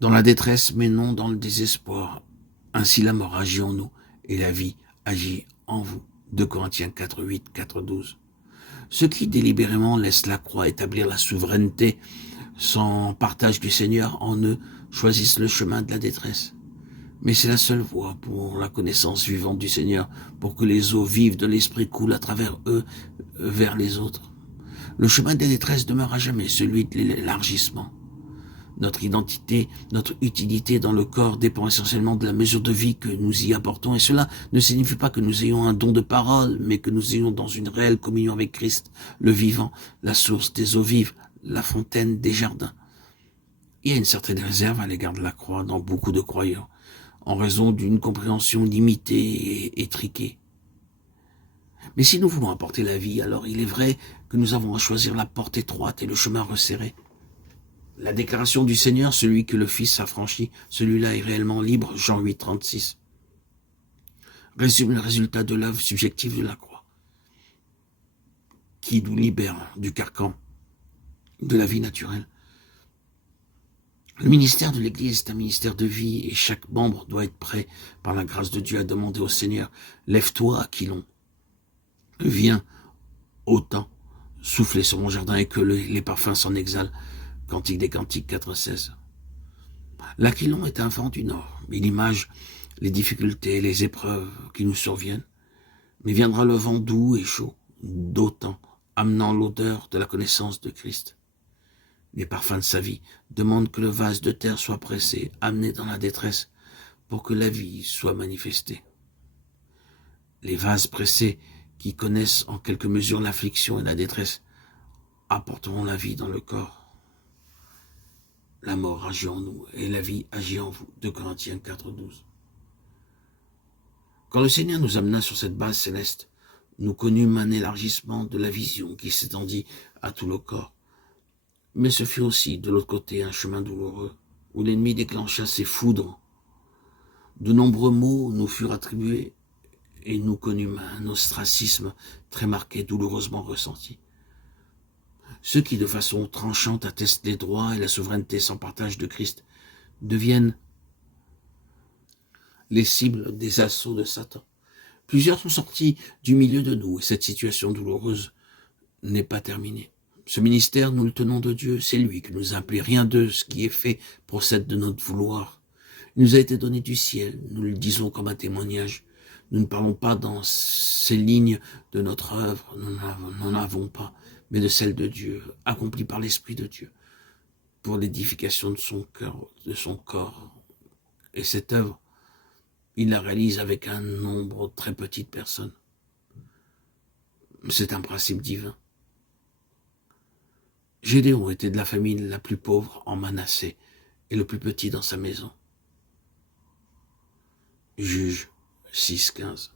dans la détresse, mais non dans le désespoir. Ainsi la mort agit en nous, et la vie agit en vous. 2 Corinthiens 4, 8, 4, 12. Ceux qui délibérément laissent la croix établir la souveraineté sans partage du Seigneur en eux choisissent le chemin de la détresse. Mais c'est la seule voie pour la connaissance vivante du Seigneur, pour que les eaux vives de l'Esprit coulent à travers eux vers les autres. Le chemin de la détresse demeure à jamais celui de l'élargissement. Notre identité, notre utilité dans le corps dépend essentiellement de la mesure de vie que nous y apportons, et cela ne signifie pas que nous ayons un don de parole, mais que nous ayons dans une réelle communion avec Christ, le vivant, la source des eaux vives, la fontaine des jardins. Il y a une certaine réserve à l'égard de la croix dans beaucoup de croyants, en raison d'une compréhension limitée et étriquée. Mais si nous voulons apporter la vie, alors il est vrai que nous avons à choisir la porte étroite et le chemin resserré. La déclaration du Seigneur, celui que le Fils a franchi, celui-là est réellement libre, Jean 8, 36, résume le résultat de l'œuvre subjective de la croix, qui nous libère du carcan de la vie naturelle. Le ministère de l'Église est un ministère de vie et chaque membre doit être prêt, par la grâce de Dieu, à demander au Seigneur, « Lève-toi, Aquilon, viens, ô temps, souffler sur mon jardin et que les parfums s'en exhalent. » Cantique des Cantiques 4,16. L'Aquilon est un vent du nord. Il image les difficultés, les épreuves qui nous surviennent. Mais viendra le vent doux et chaud, d'autant, amenant l'odeur de la connaissance de Christ. Les parfums de sa vie demandent que le vase de terre soit pressé, amené dans la détresse, pour que la vie soit manifestée. Les vases pressés, qui connaissent en quelque mesure l'affliction et la détresse, apporteront la vie dans le corps. La mort agit en nous et la vie agit en vous. 2 Corinthiens 4, 12. Quand le Seigneur nous amena sur cette base céleste, nous connûmes un élargissement de la vision qui s'étendit à tout le corps. Mais ce fut aussi, de l'autre côté, un chemin douloureux, où l'ennemi déclencha ses foudres. De nombreux maux nous furent attribués, et nous connûmes un ostracisme très marqué, douloureusement ressenti. Ceux qui, de façon tranchante, attestent les droits et la souveraineté sans partage de Christ, deviennent les cibles des assauts de Satan. Plusieurs sont sortis du milieu de nous, et cette situation douloureuse n'est pas terminée. Ce ministère, nous le tenons de Dieu, c'est lui qui nous a appelés. Rien de ce qui est fait procède de notre vouloir. Il nous a été donné du ciel, nous le disons comme un témoignage. Nous ne parlons pas dans ces lignes de notre œuvre, nous n'en avons pas, mais de celle de Dieu, accomplie par l'Esprit de Dieu, pour l'édification de son cœur, de son corps. Et cette œuvre, il la réalise avec un nombre très petit de personnes. C'est un principe divin. Gédéon était de la famille la plus pauvre en Manassé et le plus petit dans sa maison. Juge 6, 15.